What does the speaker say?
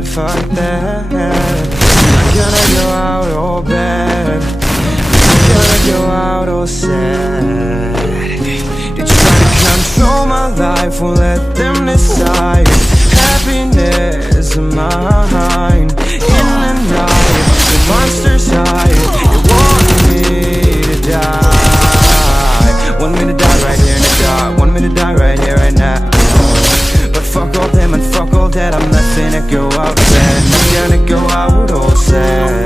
that, fuck that. I'm gonna go out all bad, I'm gonna go out all sad. They try to control my life, won't let them decide. Happiness of mine. In the night, the monsters hide. They want me to die. Want me to die right here in the dark. Want me to die right here, right now. But fuck all them and fuck all that, I'm not finna go out bad. I'm gonna go out all sad.